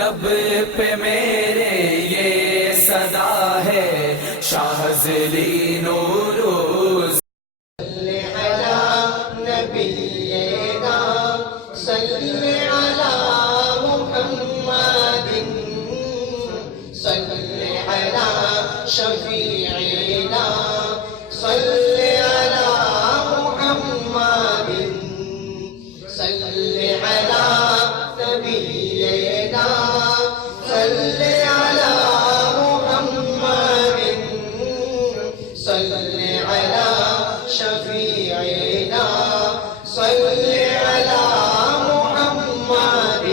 لب پہ میرے یہ صدا ہے شاذلی نوروز صلی علی نبینا صلی علی محمد صلی علی شفیعنا صلی علی محمد صلی علی نبینا صلی علی محمد صلی علی شفیعنا صلی علی محمد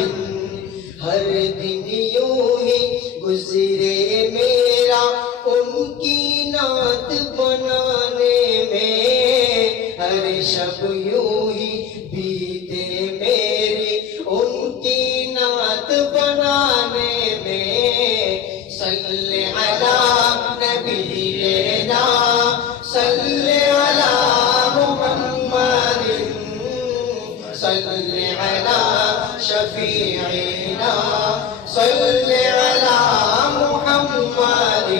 ہر دن یوں ہی گزرے میرا ان کی نعت بنانے میں ہر شب یوں ہی بیتے میری ان کی نعت بنانے میں صلی علی نبینا صلی علی محمد صلی علی شفیعنا صلی علی محمد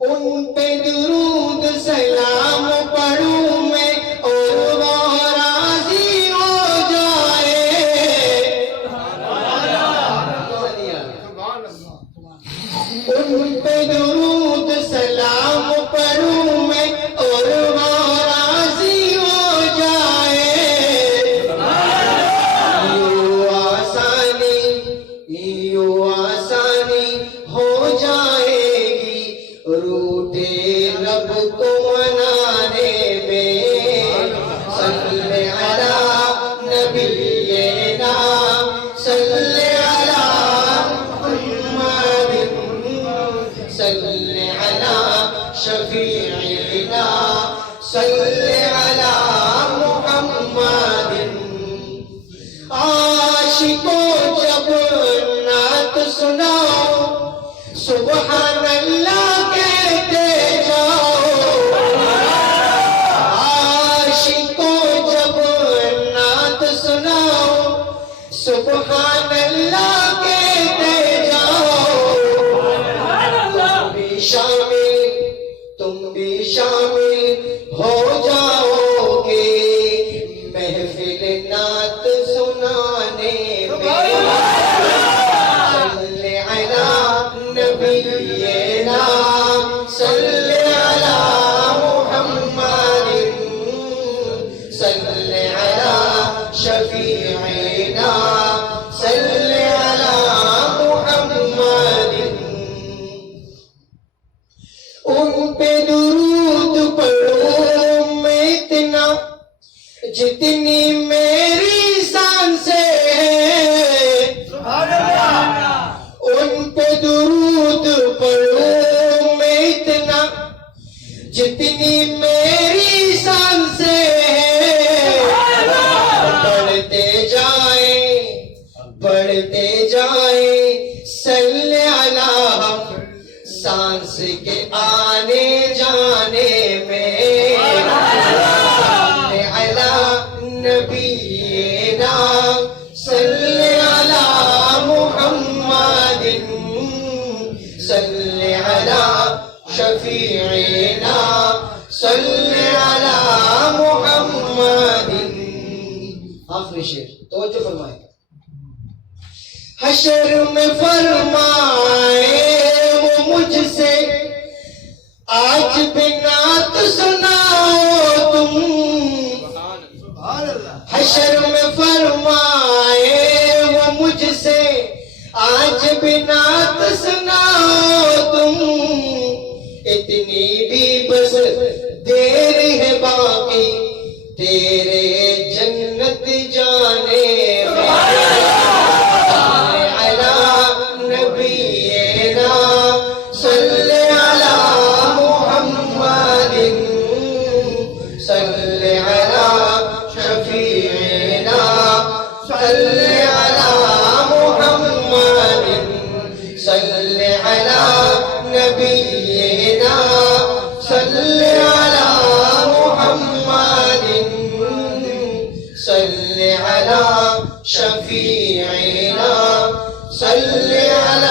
ان پہ درود سلام پڑھوں میں اور وہ راضی ہو جائے ان پہ درود سلام پڑھوں میں اور وہ راضی ہو جائے یوں آسانی ہو جائے گی روٹے رب کو منانے میں صلی علی نبینا صلی علی محمد صلی علی شفیعنا صلی علی محمد عاشقوں جب نعت سناؤ سبحان اللہ کہتے جاؤ عاشقوں جب نعت سناؤ سبحان اللہ کہتے جاؤ تم بھی شامل ہو جاؤ گے محفل نعت سنانے میں صلی علی نبینا صلی علی محمد صلی علی شفیعنا صلی علی محمد ان پہ درود پڑھوں میں اتنا جتنی میری سانسیں ہیں ان پہ درود پڑھوں میں اتنا جتنی میری سانسیں ہیں پڑھتے جائیں صلی علی سانس کے آنے جانے میں صلی علی نبینا صلی علی محمد صلی علی شفیعنا صلی علی محمد آخری شعر توجہ فرمائے حشر میں فرمائے وہ مجھ سے آج بھی نعت سناؤ تم حشر میں فرمائے وہ مجھ سے آج بھی نعت سناؤ تم اتنی بھی بس دیر ہے باقی تیرے جنت جانے میں صلی علی محمد صلی علی شفیعنا شفيعنا صل على